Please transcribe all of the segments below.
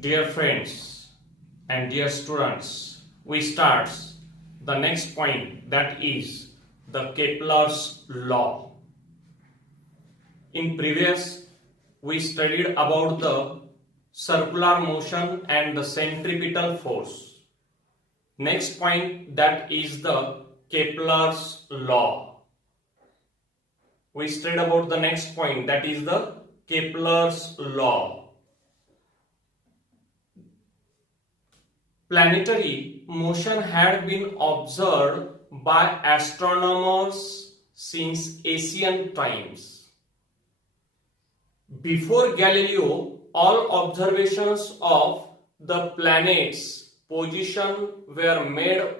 Dear friends and dear students, we start the next point, that is the Kepler's law. In previous we studied about the circular motion and the centripetal force. Next point, that is the Kepler's law. We studied about the next point, that is the Kepler's law. Planetary motion had been observed by astronomers since ancient times. Before Galileo, all observations of the planets' position were made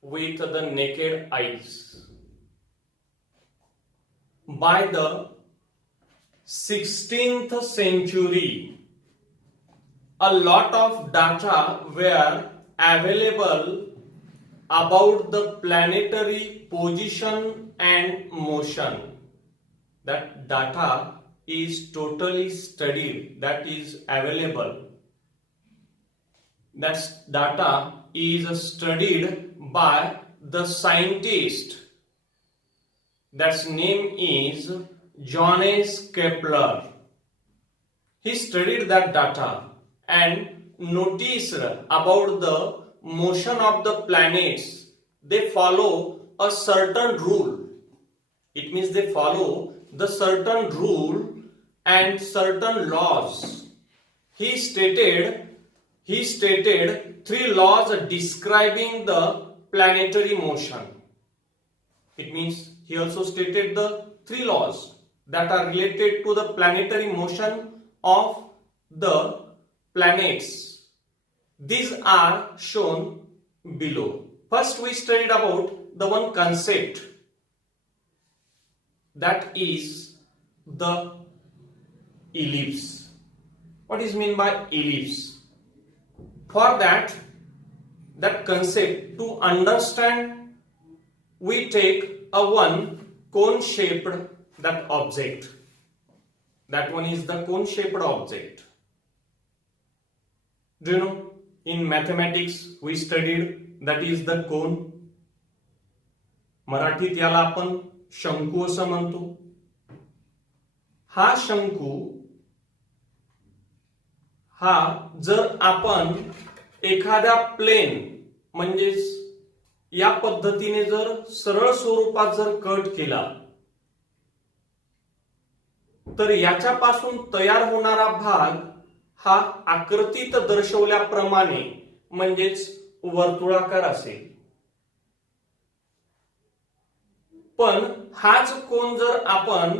with the naked eyes. By the 16th century, a lot of data were available about the planetary position and motion. That data is totally studied, that is available. That data is studied by the scientist. That's name is Johannes Kepler. He studied that data and noticed about the motion of the planets. They follow a certain rule. It means they follow the certain rule and certain laws. He stated three laws describing the planetary motion. It means he also stated the three laws that are related to the planetary motion of the planets. These are shown below. First, we studied about the one concept, that is the ellipse. What is meant by ellipse? For that concept to understand, we take a one cone-shaped that object. That one is the cone-shaped object. Do you know, in mathematics we studied that is the cone. मराठीत याला आपण शंकू असं म्हणतो. हा शंकू हा जर आपण एखाद्या प्लेन म्हणजेच या पद्धतीने जर सरळ स्वरूपात जर कट केला, तर याच्यापासून तयार होणारा भाग हा आकृतीत दर्शवल्याप्रमाणे म्हणजेच वर्तुळाकार असेल. पण हाच कोन जर आपण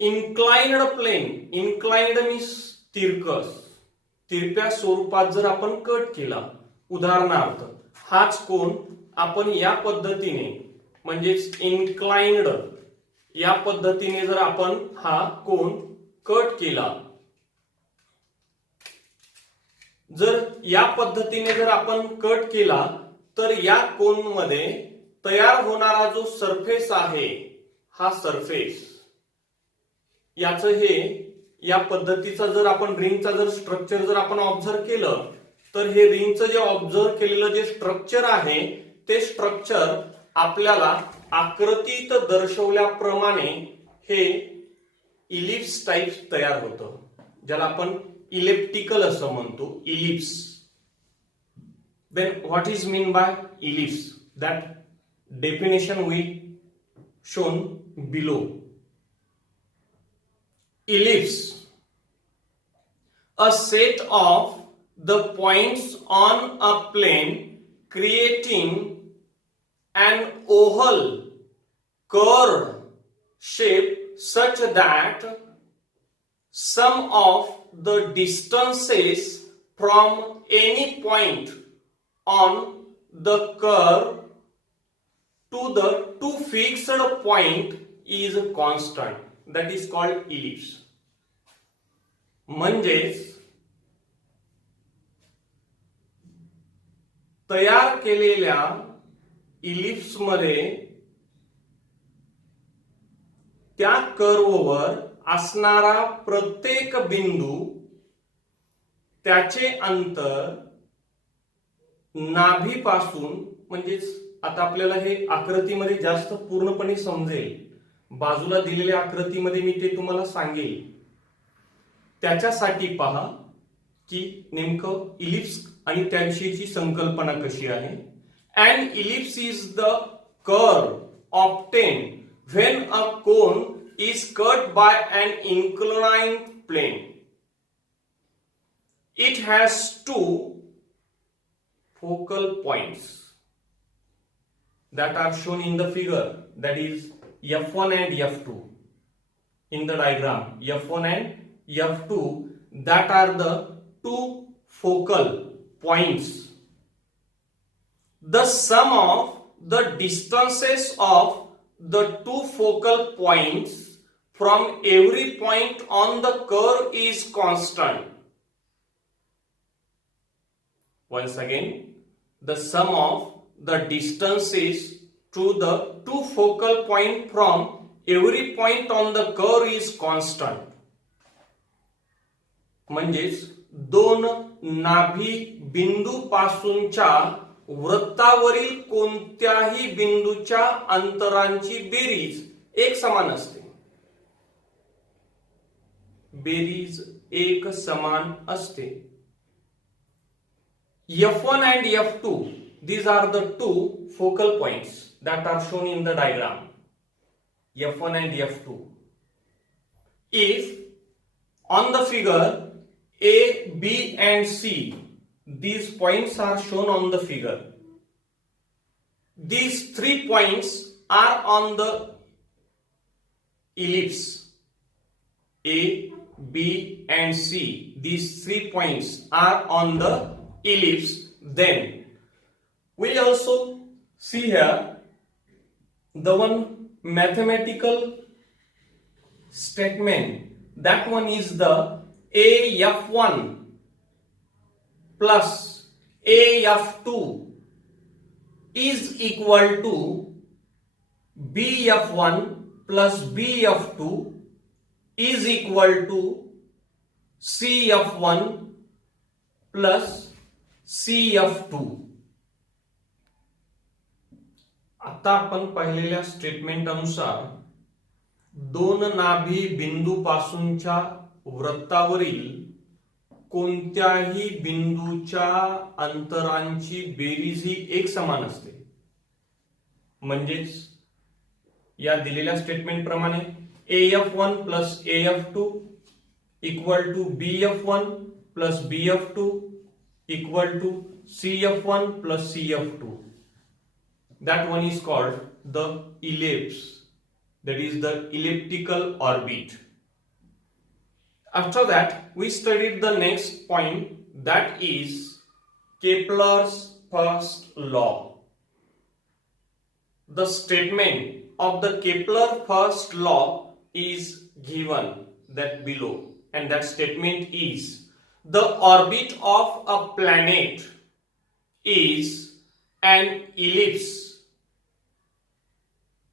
इन्क्लाइन्ड प्लेन, इन्क्लाइन्ड मीन्स तिरकस, तिरप्या स्वरूपात जर आपण कट केला, उदाहरणार्थ हाच कोन आपण या पद्धतीने म्हणजेच इन्क्लाइन्ड या पद्धतीने जर आपण हा कोन कट केला, जर या पद्धतीने जर आपण कट केला, तर या कोन मध्ये तयार होणारा जो सरफेस आहे, हा सरफेस याचं हे या पद्धतीचा जर आपण रिंगचा जर स्ट्रक्चर जर आपण ऑब्झर्व केलं, तर हे रिंगचं जे ऑब्झर्व केलेलं जे स्ट्रक्चर आहे, ते स्ट्रक्चर आपल्याला आकृतीत दर्शवल्याप्रमाणे हे इलिप्स टाइप तयार होतं, ज्याला आपण इलिप्टिकल असं म्हणतो, ellipse. Then what is mean by ellipse? That definition we shown below. Ellipse, a set of the points on a plane creating an oval curved shape such that sum of the distances from any point on the curve to the two fixed point is constant. That is called ellipse. म्हणजेच तयार केलेल्या ellipse मध्ये त्या कर्ववर असणारा प्रत्येक बिंदू त्याचे अंतर नाभीपासून, म्हणजेच आता आपल्याला हे आकृतीमध्ये जास्त पूर्णपणे समजेल, बाजूला दिलेल्या आकृतीमध्ये मी ते तुम्हाला सांगेल, त्याच्यासाठी पहा की नेमकं इलिप्स आणि त्याविषयीची संकल्पना कशी आहे. An ellipse is the curve obtained when a cone is cut by an inclined plane. It has two focal points that are shown in the figure, that is F1 and F2 in the diagram. F1 and F2, that are the two focal points. The sum of the distances of the two focal points from every point on the curve is constant. Once again, the sum of the distances to the two focal point from every point on the curve is constant. म्हणजेच दोन नाभी बिंदू पासूनच्या वृत्तावरील कोणत्याही बिंदूच्या अंतरांची berries एक समान असते. Berries एक समान असते. F1 and F2, these are the two focal points that are shown in the diagram. F1 and F2. If on the figure A, B and C, these points are shown on the figure. These 3 points are on the ellipse. A, B and C. These 3 points are on the ellipse. Then we also see here the one mathematical statement. That one is the AF1 plus AF2 is equal to BF1 plus BF2 is equal to CF1 plus CF2. आता आपण पाहिलेल्या statement अनुसार दोन नाभी बिंदू पासूनच्या वृत्तावरील कोणत्याही बिंदूच्या अंतरांची berries ही एक समान असते. म्हणजेच या दिलेल्या स्टेटमेंट प्रमाणे AF1 plus AF2 equal to BF1 plus BF2 equal to CF1 plus CF2. That one is called the ellipse, that is the elliptical orbit. After that, we studied the next point, that is Kepler's first law. The statement of the Kepler first law is given that below, and that statement is the orbit of a planet is an ellipse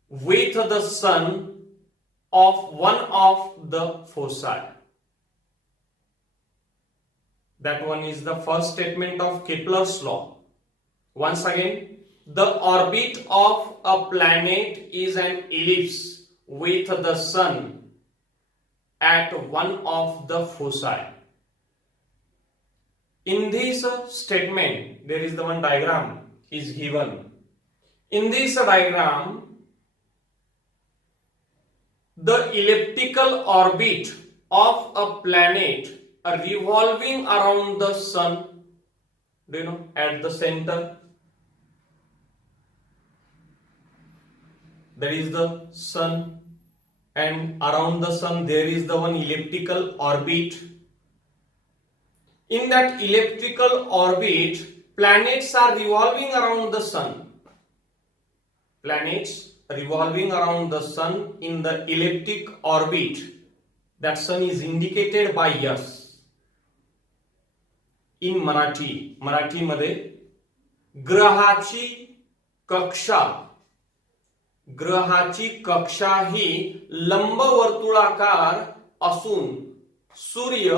with the sun of one of the foci. That one is the first statement of Kepler's law. Once again, the orbit of a planet is an ellipse with the sun at one of the foci. In this statement, there is the one diagram is given. In this diagram, the elliptical orbit of a planet revolving around the sun, do you know, at the center, there is the sun, and around the sun there is the one elliptical orbit. In that elliptical orbit, planets are revolving around the sun. Planets revolving around the sun in the elliptic orbit. That sun is indicated by S. In Marathi मध्ये ग्रहाची कक्षा ही लंबवर्तुळाकार असून सूर्य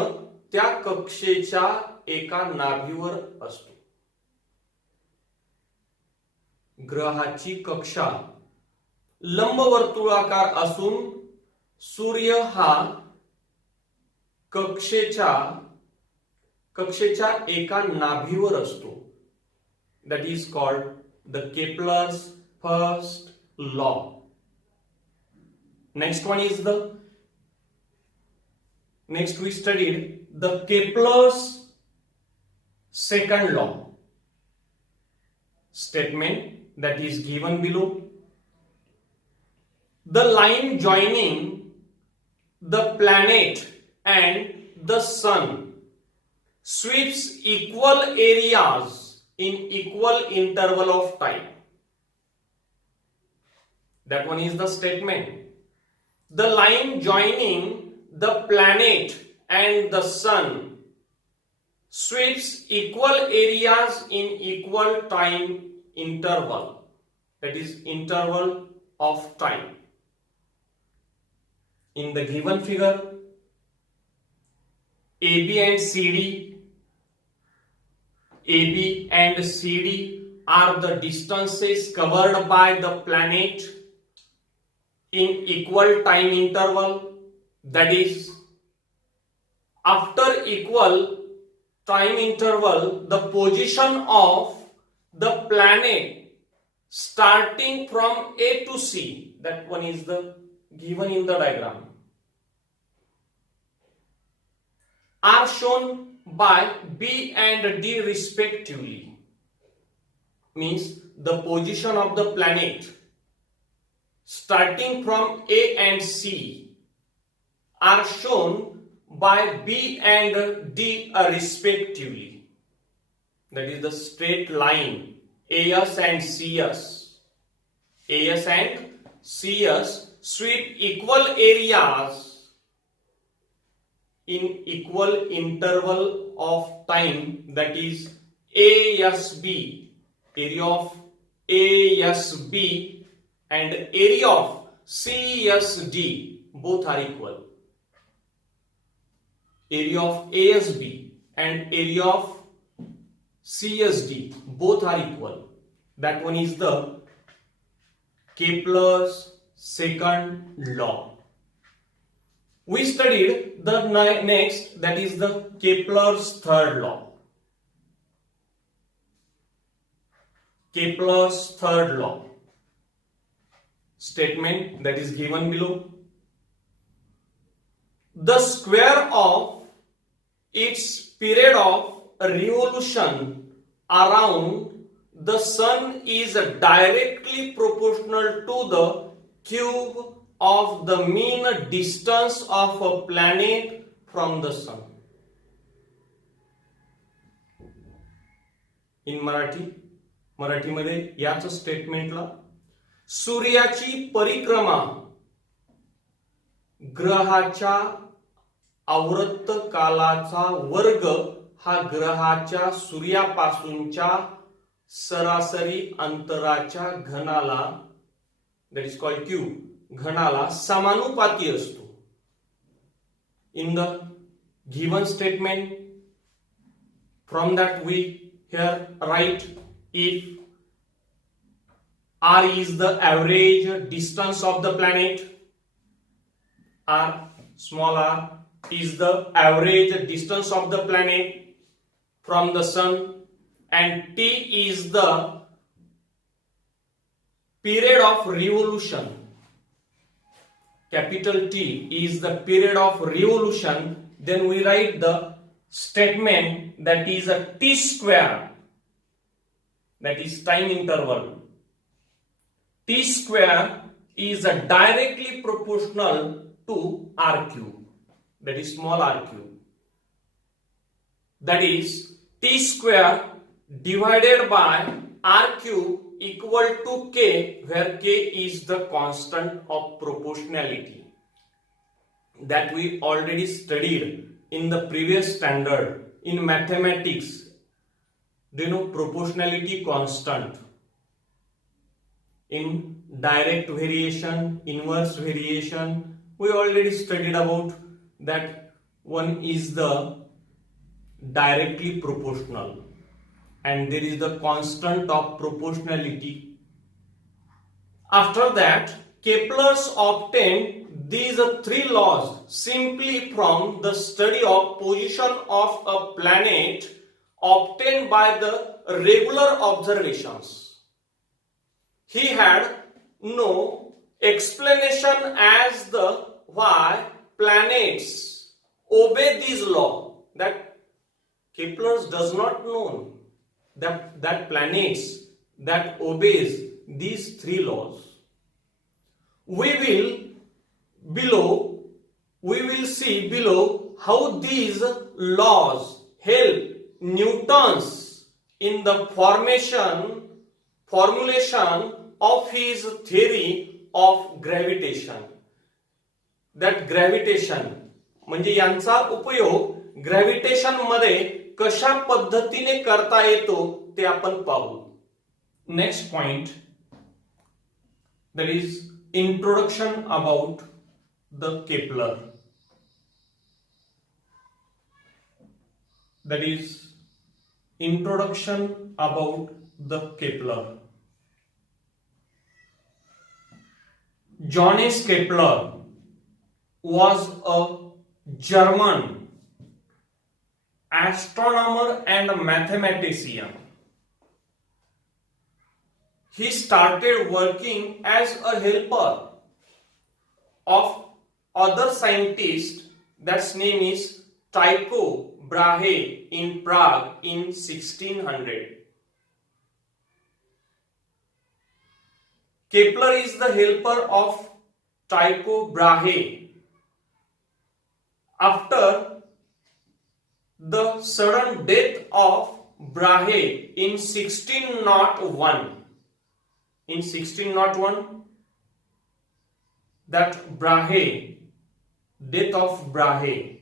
त्या कक्षेच्या एका नाभीवर असतो. ग्रहाची कक्षा लंबवर्तुळाकार असून सूर्य हा कक्षेच्या एका नाभीवर असतो. That is called the Kepler's first law. Next we studied the Kepler's second law. Statement that is given below. The line joining the planet and the sun sweeps equal areas in equal interval of time. That one is the statement. The line joining the planet and the sun sweeps equal areas in equal time interval. That is interval of time. In the given figure, AB and CD are the distances covered by the planet in equal time interval. That is, after equal time interval, the position of the planet starting from A to C, that one is the given in the diagram, are shown by B and D respectively. Means the position of the planet starting from A and C are shown by B and D respectively. That is the straight line AS and CS. AS and CS sweep equal areas in equal interval of time. That is ASB, area of ASB and area of CSD, both are equal. Area of ASB and area of CSD both are equal. That one is the Kepler's second law. We studied the next, that is the Kepler's third law. Kepler's third law. Statement that is given below. The square of its period of revolution around the sun is directly proportional to the cube of the mean distance of a planet from the sun. In मराठीमध्ये याच स्टेटमेंटला सूर्याची परिक्रमा ग्रहाच्या आवर्त कालाचा वर्ग हा ग्रहाच्या सूर्यापासूनच्या सरासरी अंतराच्या Ghanala, that is called cube, Ghanala समानुपाती असतो. In the given statement, from that we here write, if R is the average distance of the planet, R, small r, is the average distance of the planet from the sun, and T is the period of revolution. Capital T is the period of revolution. Then we write the statement that is a T square, that is time interval. T square is directly proportional to R cube, that is small r cube. That is T square divided by R cube equal to K, where K is the constant of proportionality that we already studied in the previous standard in mathematics. Do you know proportionality constant? In direct variation, inverse variation, we already studied about that one is the directly proportional, and there is the constant of proportionality. After that, Kepler's obtained these three laws simply from the study of position of a planet obtained by the regular observations. He had no explanation as the why planets obey these laws. That Kepler does not know that planets that obeys these three laws. We will see below how these laws help Newton's in the formulation of his theory of gravitation. That gravitation म्हणजे यांचा उपयोग gravitation मध्ये कशा पद्धतीने करता येतो ते आपण पाहू. Next point, that is introduction about the Kepler. That is introduction about the Kepler. Johannes Kepler was a German astronomer and mathematician. He started working as a helper of other scientists. That's name is Tycho Brahe in Prague in 1600. Kepler is the helper of Tycho Brahe. After the sudden death of Brahe in 1601, that death of Brahe,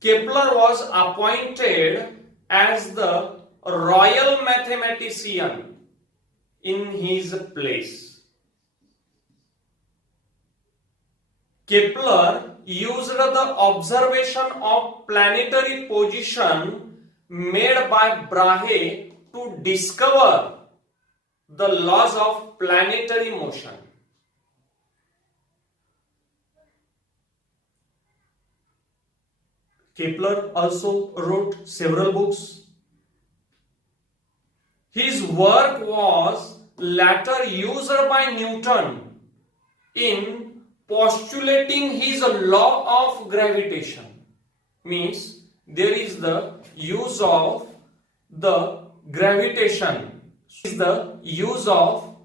Kepler was appointed as the royal mathematician in his place. Kepler used the observation of planetary position made by Brahe to discover the laws of planetary motion. Kepler also wrote several books. His work was later used by Newton in postulating his law of gravitation. Means there is the use of the gravitation, is the use of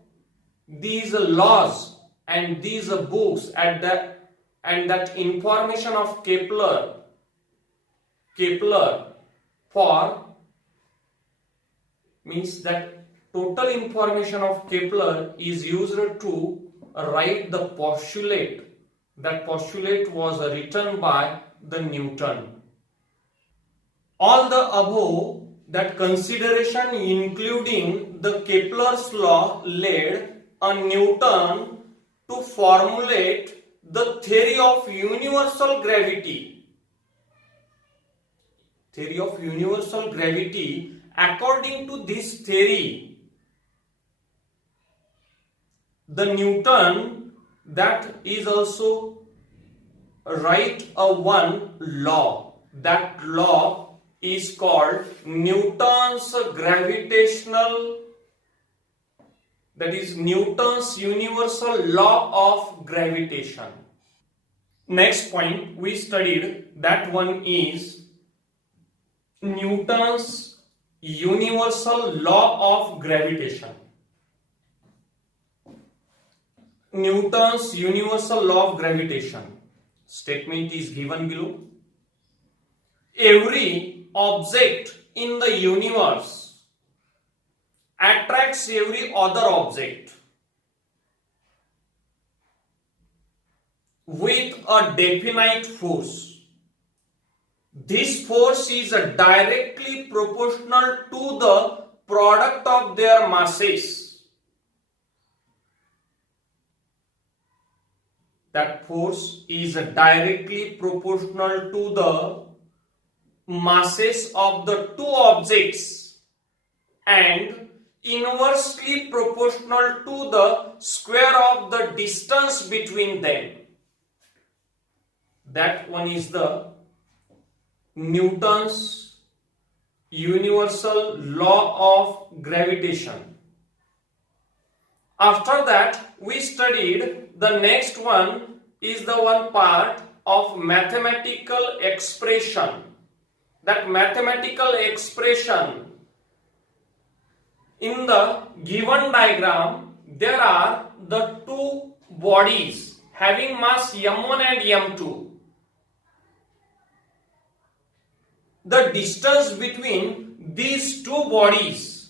these laws and these books and that information of Kepler for means that total information of Kepler is used to write the postulate. That postulate was written by the Newton. All the above that consideration including the Kepler's law led a Newton to formulate the theory of universal gravity. Theory of universal gravity. According to this theory, the Newton that is also write a one law. That law is called Newton's gravitational, that is Newton's universal law of gravitation. Next point we studied, that one is Newton's universal law of gravitation. Newton's universal law of gravitation statement is given below. Every object in the universe attracts every other object with a definite force. This force is directly proportional to the product of their masses. that force is directly proportional to the masses of the two objects and inversely proportional to the square of the distance between them. That one is the Newton's universal law of gravitation. After that, we studied the next one is the one part of mathematical expression. That mathematical expression, in the given diagram, there are the two bodies having mass m1 and m2. The distance between these two bodies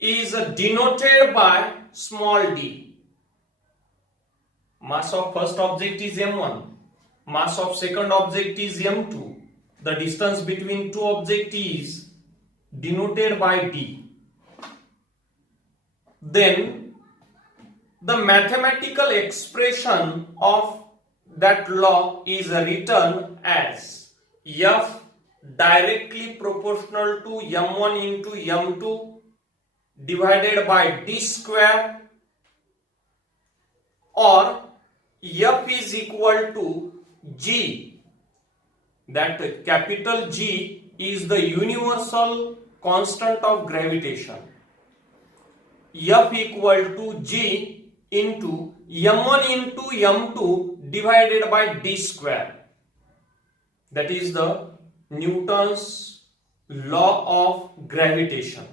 is denoted by small d. Mass of first object is m1. Mass of second object is m2. The distance between two objects is denoted by d. Then the mathematical expression of that law is written as F directly proportional to m1 into m2 divided by d square, or F is equal to G. That capital G is the universal constant of gravitation. F equal to G into m1 into m2 divided by d square. That is the Newton's law of gravitation.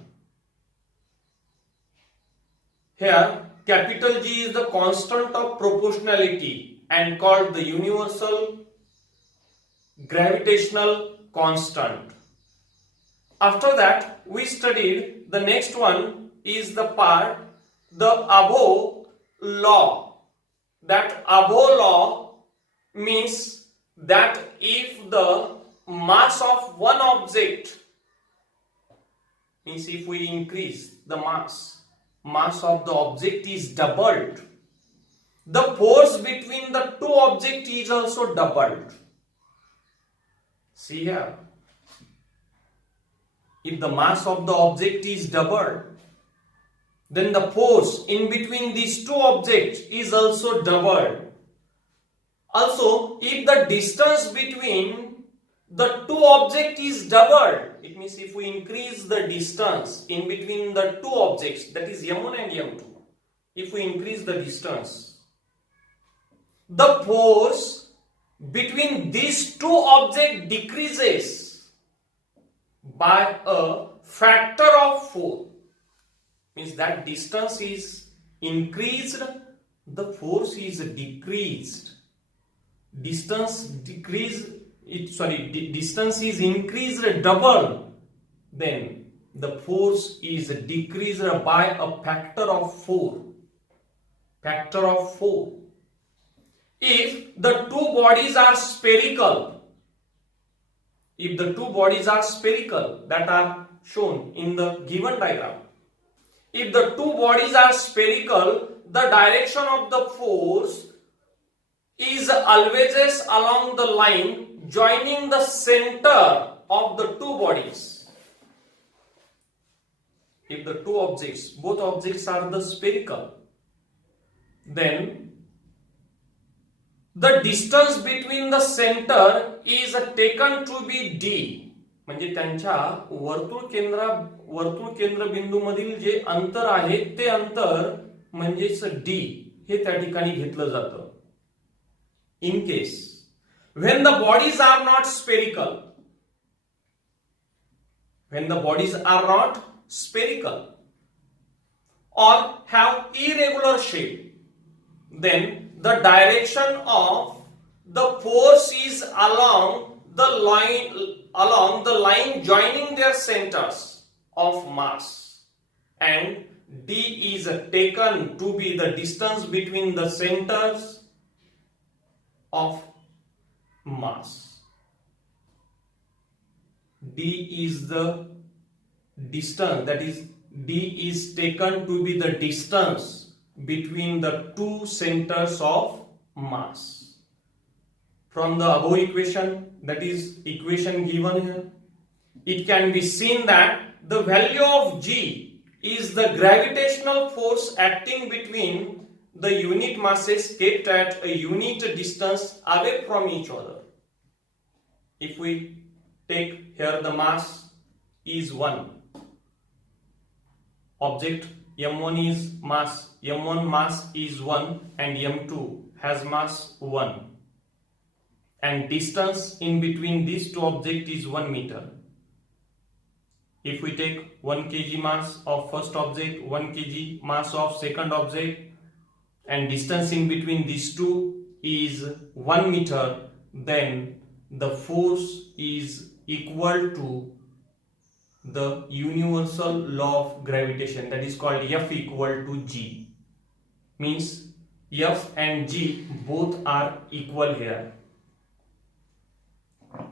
Here, capital G is the constant of proportionality and called the universal gravitational constant. After that, we studied the next one is the part, the above law. That above law means that if the mass of one object, means if we increase the mass of the object is doubled, the force between the two objects is also doubled. See here, if the mass of the object is doubled, then the force in between these two objects is also doubled. Also, if the distance between the two objects is doubled, it means if we increase the distance in between the two objects, that is m1 and m2, if we increase the distance, the force between these two objects decreases by a factor of 4. Means that distance is increased, the force is decreased. Distance is increased double, then the force is decreased by a factor of 4. Factor of 4. If the two bodies are spherical, that are shown in the given diagram, if the two bodies are spherical, the direction of the force is always along the line joining the center of the two bodies. If the two objects, both objects are the spherical, then the distance between the center is taken to be d. म्हणजे त्यांच्या वर्तुळ केंद्र बिंदू मधील जे अंतर आहे ते अंतर म्हणजेच d हे त्या ठिकाणी घेतलं जातं. In case when the bodies are not spherical, or have irregular shape, then the direction of the force is along the line joining their centers of mass, and d is taken to be the distance between the centers of mass. D is the distance, that is d is taken to be the distance between the two centers of mass. From the above equation, that is equation given here, it can be seen that the value of G is the gravitational force acting between the unit masses kept at a unit distance away from each other. If we take here the mass is 1, object M1 is mass, M1 mass is 1 and M2 has mass 1, and distance in between these two objects is 1 meter. If we take 1 kg mass of first object, 1 kg mass of second object, and distance in between these two is 1 meter, then the force is equal to the universal law of gravitation, that is called F equal to G. Means F and G both are equal here.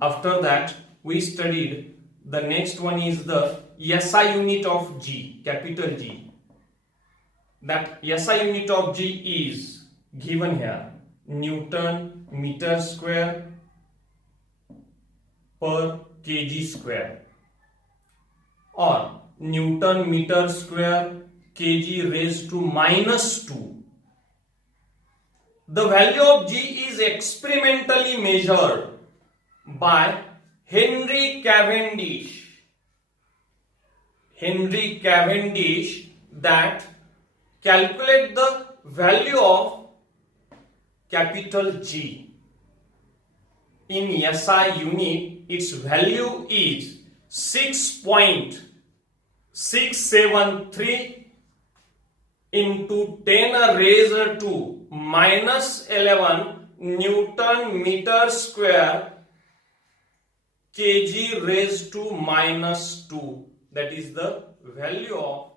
After that, we studied the next one is the SI unit of G, capital G. That SI unit of G is given here, Newton meter square per kg square, or Newton meter square kg raised to -2. The value of G is experimentally measured by Henry Cavendish. Henry Cavendish that calculate the value of capital G. In SI unit, its value is 6.673 into 10 raised to -11 Newton meter square kg raised to -2. That is the value of